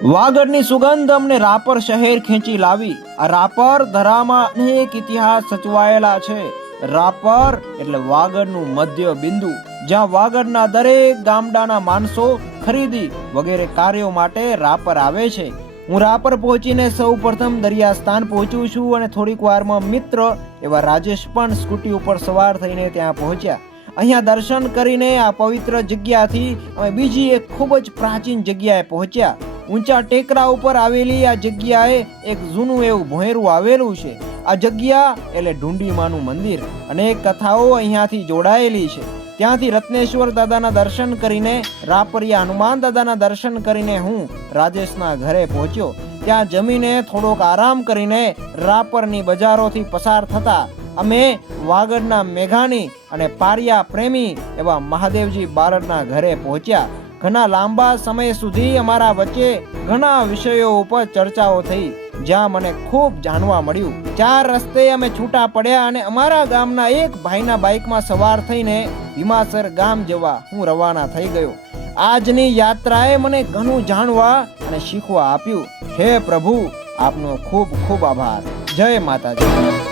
વાગડની સુગંધ અમને રાપર શહેર ખેંચી લાવી. આ રાપર ધરામાં અનેક ઇતિહાસ સચવાયેલા છે. રાપર એટલે વાગડનું મધ્ય બિંદુ, જ્યાં વાગડના દરેક ગામડાના માણસો ખરીદી વગેરે કાર્યો માટે રાપર આવે છે. હું રાપર પહોંચીને સૌ પ્રથમ દરિયા સ્થાન પહોંચું છું અને થોડીક વારમાં મિત્ર એવા રાજેશ પણ સ્કૂટી ઉપર સવાર થઈને ત્યાં પહોંચ્યા. અહીંયા દર્શન કરીને આ પવિત્ર જગ્યાથી અમે બીજી એક ખૂબ જ પ્રાચીન જગ્યાએ પહોંચ્યા. ઊંચા ટેકરા ઉપર આવેલી આ જગ્યાએ એક જૂનું એવું ભોંયરું આવેલું છે. આ જગ્યા એટલે ઢુંડીમાનું મંદિર અનેક કથાઓ અહીંયાથી જોડાયેલી છે. ત્યાંથી રત્નેશ્વર દાદાના દર્શન કરીને, રાપરિયા હનુમાન દાદાના દર્શન કરીને હું રાજેશના ઘરે પહોંચ્યો. ત્યાં જમીને થોડોક આરામ કરીને રાપરની બજારોથી પસાર થતા અમે વાગડના મેઘાણી અને પારિયા પ્રેમી એવા મહાદેવજી બારડના ઘરે પહોંચ્યા. ઘણા લાંબા સમય સુધી અમારા વચ્ચે ઘણા વિષયો ઉપર ચર્ચાઓ થઈ, જ્યાં મને ખૂબ જાણવા મળ્યું. ચાર રસ્તે અમે છૂટા પડ્યા અને અમારા ગામના એક ભાઈના બાઇકમાં સવાર થઈને ભીમાસર ગામ જવા હું રવાના થઈ ગયો. આજની યાત્રાએ મને ઘણું જાણવા અને શીખવા આપ્યું. હે પ્રભુ, આપનો ખૂબ ખૂબ આભાર. જય માતાજી.